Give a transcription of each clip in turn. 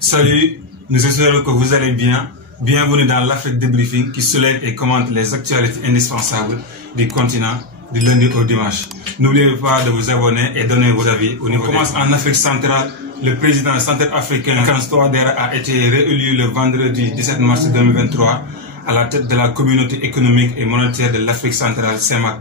Salut, nous espérons que vous allez bien. Bienvenue dans l'Afrique Débriefing qui soulève et commente les actualités indispensables du continent du lundi au dimanche. N'oubliez pas de vous abonner et donner vos avis au niveau. On commence en Afrique centrale. Le président centrafricain Kans Touadéra a été réélu le vendredi 17 mars 2023 à la tête de la communauté économique et monétaire de l'Afrique centrale, CEMAC.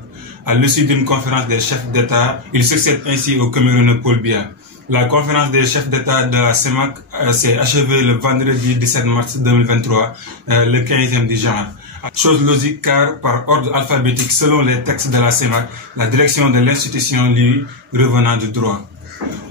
À l'issue d'une conférence des chefs d'État, il succède ainsi au Camerounais Paul Biya. La conférence des chefs d'État de la CEMAC s'est achevée le vendredi 17 mars 2023, le 15e du genre. Chose logique car par ordre alphabétique selon les textes de la CEMAC, la direction de l'institution lui revenant du droit.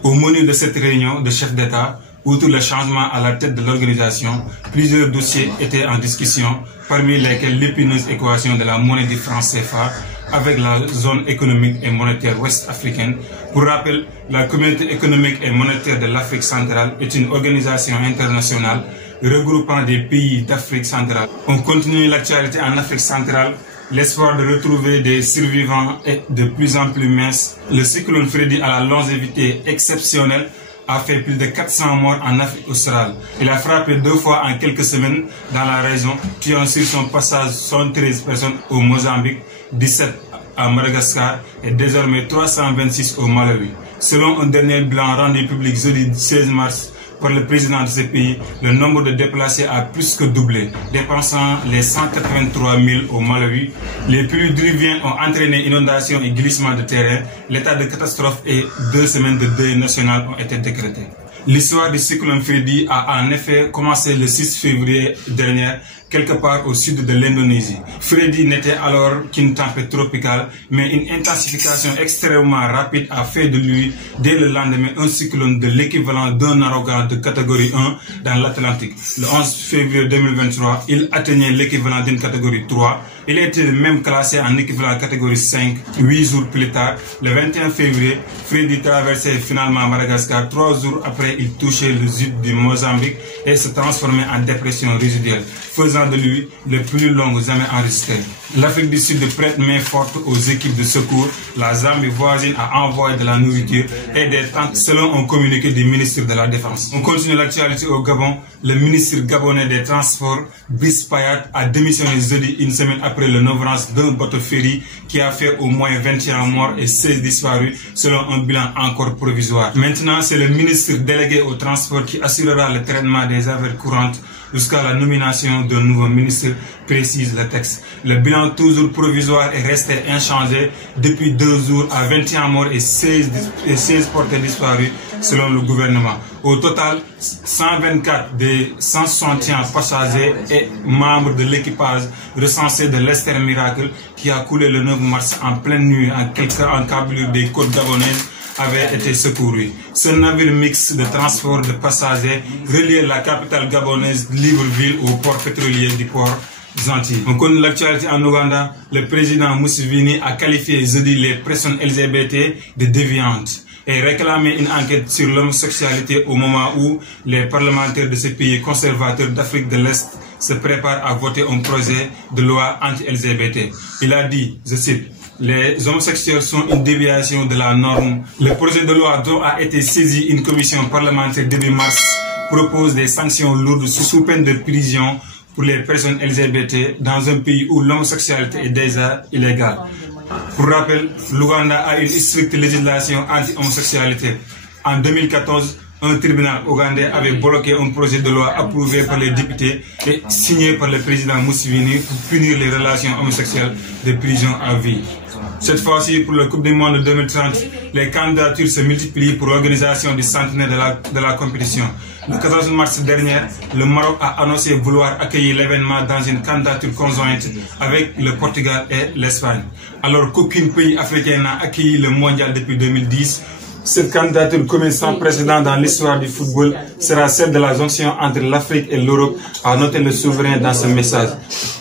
Au menu de cette réunion de chefs d'État, outre le changement à la tête de l'organisation, plusieurs dossiers étaient en discussion, parmi lesquels l'épineuse équation de la monnaie du franc CFA avec la zone économique et monétaire ouest-africaine. Pour rappel, la communauté économique et monétaire de l'Afrique centrale est une organisation internationale regroupant des pays d'Afrique centrale. On continue l'actualité en Afrique centrale. L'espoir de retrouver des survivants est de plus en plus mince. Le cyclone Freddy à la longévité exceptionnelle a fait plus de 400 morts en Afrique australe. Il a frappé 2 fois en quelques semaines dans la région, tuant sur son passage 73 personnes au Mozambique, 17 à Madagascar et désormais 326 au Malawi. Selon un dernier bilan rendu public jeudi 16 mars par le président de ce pays, le nombre de déplacés a plus que doublé, dépassant les 183 000 au Malawi. Les pluies diluviennes ont entraîné inondations et glissements de terrain. L'état de catastrophe et 2 semaines de deuil national ont été décrétés. L'histoire du cyclone Freddy a en effet commencé le 6 février dernier, quelque part au sud de l'Indonésie. Freddy n'était alors qu'une tempête tropicale, mais une intensification extrêmement rapide a fait de lui, dès le lendemain, un cyclone de l'équivalent d'un ouragan de catégorie 1 dans l'Atlantique. Le 11 février 2023, il atteignait l'équivalent d'une catégorie 3. Il était même classé en équivalent catégorie 5 8 jours plus tard. Le 21 février, Freddy traversait finalement Madagascar. 3 jours après, il touchait le sud du Mozambique et se transformait en dépression résiduelle, faisant de lui le plus long jamais enregistré. L'Afrique du Sud prête main forte aux équipes de secours. La Zambie voisine a envoyé de la nourriture et des tentes selon un communiqué du ministre de la Défense. On continue l'actualité au Gabon. Le ministre gabonais des Transports, Brice Payat, a démissionné jeudi, une semaine après le naufrage d'un bateau ferry qui a fait au moins 21 morts et 16 disparus selon un bilan encore provisoire. Maintenant, c'est le ministre délégué au transport qui assurera le traitement des affaires courantes jusqu'à la nomination d'un nouveau ministre, précise le texte. Le bilan toujours provisoire est resté inchangé depuis 2 jours à 21 morts et 16 portés disparus selon le gouvernement. Au total, 124 des 161 passagers et membres de l'équipage recensé de l'Esther Miracle qui a coulé le 9 mars en pleine nuit en encablure des côtes gabonaises avait été secouru. Ce navire mixte de transport de passagers reliait la capitale gabonaise Libreville au port pétrolier du port Gentil. On connaît l'actualité en Ouganda. Le président Museveni a qualifié jeudi les personnes LGBT de déviantes et réclamé une enquête sur l'homosexualité au moment où les parlementaires de ce pays conservateur d'Afrique de l'Est se préparent à voter un projet de loi anti-LGBT. Il a dit, je cite, les homosexuels sont une déviation de la norme. Le projet de loi dont a été saisi une commission parlementaire début mars propose des sanctions lourdes sous peine de prison pour les personnes LGBT dans un pays où l'homosexualité est déjà illégale. Pour rappel, l'Ouganda a une stricte législation anti-homosexualité. En 2014, un tribunal ougandais avait bloqué un projet de loi approuvé par les députés et signé par le président Museveni pour punir les relations homosexuelles de prison à vie. Cette fois-ci, pour la Coupe du Monde 2030, les candidatures se multiplient pour l'organisation du centenaire de la compétition. Le 14 mars dernier, le Maroc a annoncé vouloir accueillir l'événement dans une candidature conjointe avec le Portugal et l'Espagne. Alors qu'aucun pays africain n'a accueilli le mondial depuis 2010, cette candidature commune sans précédent dans l'histoire du football sera celle de la jonction entre l'Afrique et l'Europe, a noté le souverain dans ce message.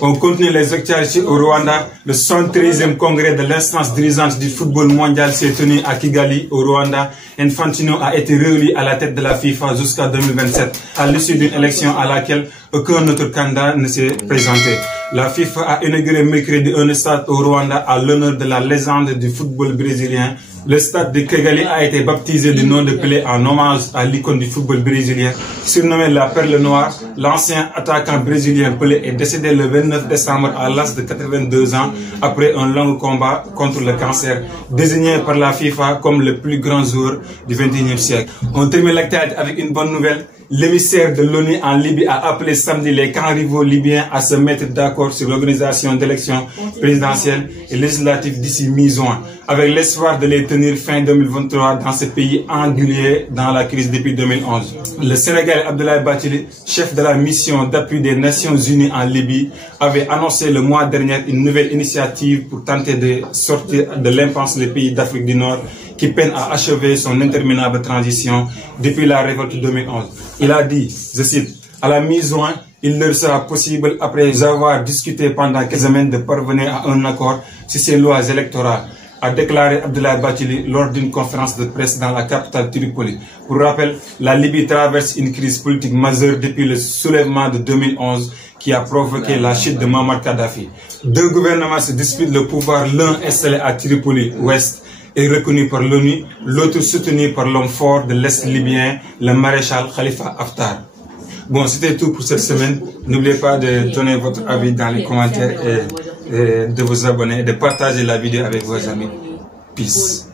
On continue les actualités au Rwanda. Le 113e congrès de l'instance dirigeante du football mondial s'est tenu à Kigali, au Rwanda. Infantino a été réélu à la tête de la FIFA jusqu'à 2027, à l'issue d'une élection à laquelle aucun autre candidat ne s'est présenté. La FIFA a inauguré mercredi un stade au Rwanda à l'honneur de la légende du football brésilien Le stade de Kigali a été baptisé du nom de Pelé en hommage à l'icône du football brésilien. Surnommé la Perle Noire, l'ancien attaquant brésilien Pelé est décédé le 29 décembre à l'âge de 82 ans après un long combat contre le cancer, désigné par la FIFA comme le plus grand joueur du XXIe siècle. On termine l'actualité avec une bonne nouvelle. L'émissaire de l'ONU en Libye a appelé samedi les camps rivaux libyens à se mettre d'accord sur l'organisation d'élections présidentielles et législatives d'ici mi-juin, avec l'espoir de les tenir fin 2023 dans ce pays englué dans la crise depuis 2011. Le Sénégalais Abdoulaye Bathily, chef de la mission d'appui des Nations Unies en Libye, avait annoncé le mois dernier une nouvelle initiative pour tenter de sortir de l'impasse des pays d'Afrique du Nord qui peine à achever son interminable transition depuis la révolte de 2011. Il a dit, je cite, « À la mi-juin, il leur sera possible, après avoir discuté pendant quelques semaines, de parvenir à un accord sur ces lois électorales », a déclaré Abdoulaye Bathily lors d'une conférence de presse dans la capitale Tripoli. Pour rappel, la Libye traverse une crise politique majeure depuis le soulèvement de 2011 qui a provoqué la chute de Muammar Kadhafi. Deux gouvernements se disputent le pouvoir, l'un installé à Tripoli, ouest, est reconnu par l'ONU, l'autre soutenu par l'homme fort de l'Est libyen, le maréchal Khalifa Haftar. Bon, c'était tout pour cette semaine. N'oubliez pas de donner votre avis dans les commentaires et de vous abonner et de partager la vidéo avec vos amis. Peace.